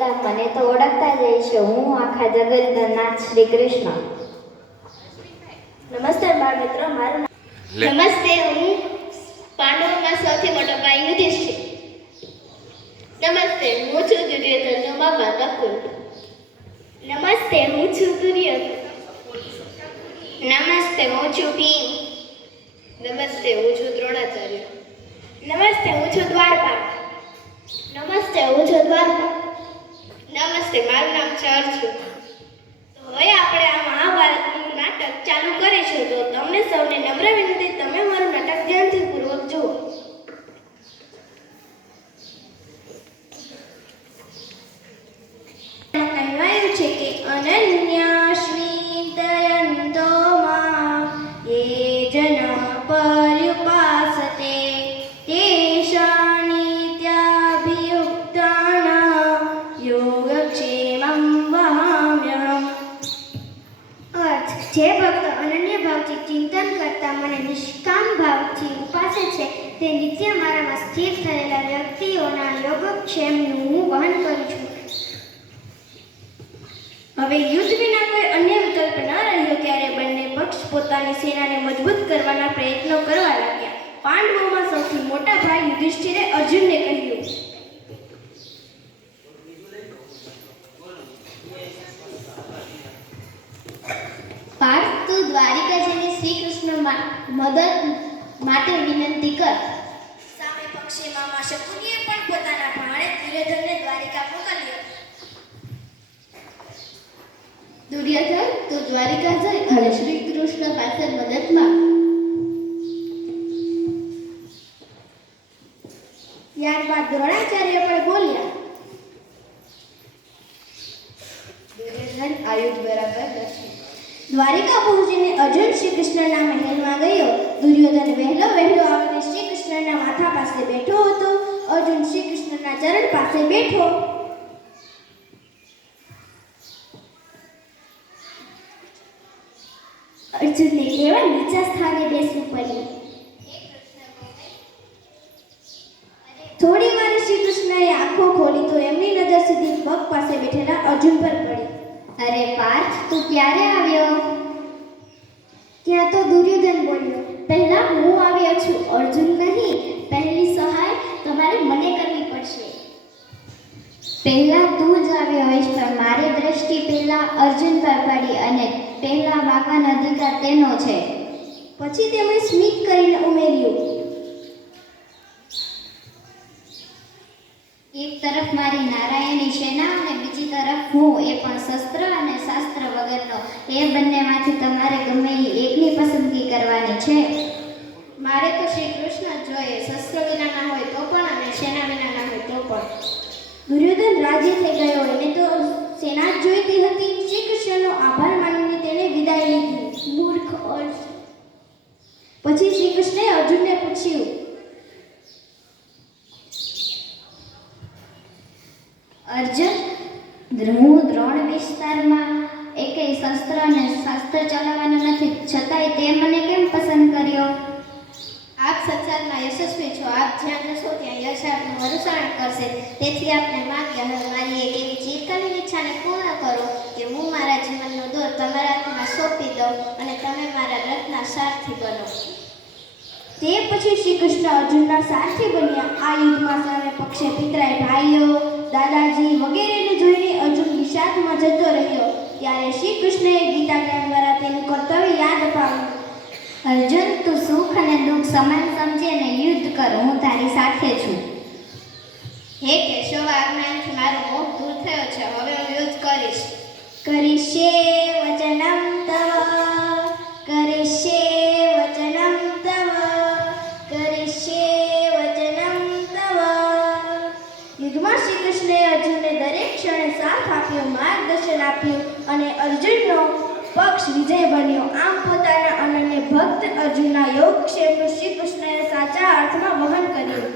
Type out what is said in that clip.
બધા મને તો ઓળખતા જ હશો. હું આખા જગતનો નાથ શ્રી કૃષ્ણ. નમસ્તે બાળ મિત્રો, મારું નમસ્તે, હું પાંડવોમાં સૌથી મોટો ભાઈ યુધિષ્ઠિર. નમસ્તે, હું છું દુર્યોધનનો મામા નકુલ. નમસ્તે, હું છું દુર્યોધન. નમસ્તે, હું છું ભીમ. નમસ્તે, હું છું દ્રોણાચાર્ય. નમસ્તે, હું છું દ્વારકા. નમસ્તે, હું છું દ્વારકા. નમસ્તે, મારું નામ ચાર છું. તો હવે આપણે આ મહાભારતનું નાટક ચાલુ કરીશું. તો તમને સૌને નમ્ર વિનંતી, તમે મારું નાટક ધ્યાનથી પૂર્વક જુઓ. કહેવાયું છે કે અનન્યાશ્મી દયંતો માં યે જના પર્યુપાસતે તેષાનિત્યાભિયુક્તાનાં યોગક્ષેમં વહામ્યહम्. અર્થ: જે ભક્ત અનન્ય ભાવથી ચિંતન કરતા મને નિષ્કામ ભાવથી ઉપાસે છે તે નિત્ય મારામાં સ્થિર થયેલા વ્યક્તિઓના યોગક્ષેમનું હું વહન કરું છું. હવે યુદ્ધ વિના કોઈ અન્ય વિકલ્પ ન રહ્યો ત્યારે બંને પક્ષ પોતાની સેનાને મજબૂત કરવાના પ્રયત્નો કરવા લાગ્યા. પાંડવોમાં સૌથી મોટા ભાઈ યુધિષ્ઠિરે અર્જુનને કહ્યું, પાર્થ, તું દ્વારિકા જઈને શ્રી કૃષ્ણ મદદ માટે વિનંતી કર. સામે પક્ષે મામા શકુનીએ પણ પોતાના ભાણે દુર્યોધનને દ્વારિકા મોકલ્યો. દુર્યોધન, તું દ્વારિકા જઈ અને શ્રી કૃષ્ણ પાસે મદદ માંગ. ત્યારબાદ દ્રોણાચાર્ય પણ બોલ્યા, દુર્યોધન, આ યુદ્ધ બરાબર નથી. દ્વારિકા પહોંચીને અર્જુન શ્રી કૃષ્ણના મહેલમાં ગયો. દુર્યોધન વહેલો આવીને શ્રી કૃષ્ણના માથા પાસે બેઠો હતો. અર્જુન શ્રી કૃષ્ણના ચરણ પાસે બેઠો. અર્જુનને કેવળ નીચા સ્થાને બેસવું પડ્યું. થોડી વાર શ્રી કૃષ્ણએ આંખો ખોલી તો એમની નજર સીધી પગ પાસે બેઠેલા અર્જુન પર પડી. અરે પાર્થ, તું ક્યારે આવ્યો? ત્યાં તો દુર્યોધન બોલ્યો, પહેલા હું આવ્યો છું, અર્જુન નહીં. પહેલી સહાય તમારે મને કરવી પડશે. પહેલા તું જ આવ્યો હોઈશ, પણ મારી દ્રષ્ટિ પહેલા અર્જુન પર પડી અને પહેલા વાંકાનો અધિકાર તેનો છે. પછી તેમણે સ્મિત કરીને ઉમેર્યું, એક તરફ મારી નારાયણી સેના અને બીજી તરફ હું, એ પણ શસ્ત્ર અને શાસ્ત્ર વગરનો. એ બંનેમાંથી તમારે ગમે એકની પસંદગી કરવાની છે. મારે તો શ્રી કૃષ્ણ જ જોઈએ, શસ્ત્ર વિનાના હોય તો પણ અને સેના વિનાના હોય તો પણ. દુર્યોધન રાજી થઈ ગયો. એને તો સેના જ જોઈતી હતી. શ્રી કૃષ્ણનો આભાર માનીને તેણે વિદાય લીધી. મૂર્ખ અર્જુન. પછી શ્રી કૃષ્ણે અર્જુનને પૂછ્યું, અર્જુન, હું દ્રોણ વિસ્તારમાં એકેય શસ્ત્ર અને શાસ્ત્ર ચલાવવાનું નથી, છતાંય તે મને કેમ પસંદ કર્યો? આપ સંસારમાં યશસ્વી છો. આપ જ્યાં જશો ત્યાં યશ આપનું અનુસરણ કરશે. તેથી આપને માગ્યા, હવે મારી એક એવી ચિરકાલીન ઈચ્છાને પૂર્ણ કરો કે હું મારા જીવનનો દોર તમારા હાથમાં સોંપી દઉં અને તમે મારા રથના સારથી બનો. તે પછી શ્રી કૃષ્ણ અર્જુનના સારથી બન્યા. આ યુદ્ધમાં સામે પક્ષે પિતરાય ભાઈઓ, દાદાજી વગેરેને જોઈને અર્જુન વિષાદમાં જતો રહ્યો. ત્યારે શ્રી કૃષ્ણએ ગીતા જ્ઞાન દ્વારા તેનું કર્તવ્ય યાદ અપાવ્યું. અર્જુન, તું સુખ અને દુઃખ સમાન સમજીને યુદ્ધ કર, હું તારી સાથે છું. હે કેશવ, આજ્ઞાથી મારો મોહ દૂર થયો છે. હવે હું યુદ્ધ કરીશ. કરીષ્યે વચનમ તવ, કરીષ્યે વચનમ તવ, કરીષ્યે વચનમ તવ. યુદ્ધમાં શ્રી કૃષ્ણએ અર્જુનને દરેક ક્ષણે સાથ આપ્યો, માર્ગદર્શન આપ્યું અને અર્જુનનો પક્ષ વિજય બન્યો. આમ પોતાના અનન્ય ભક્ત અર્જુનના યોગક્ષેમનું શ્રી કૃષ્ણએ સાચા અર્થમાં વહન કર્યું.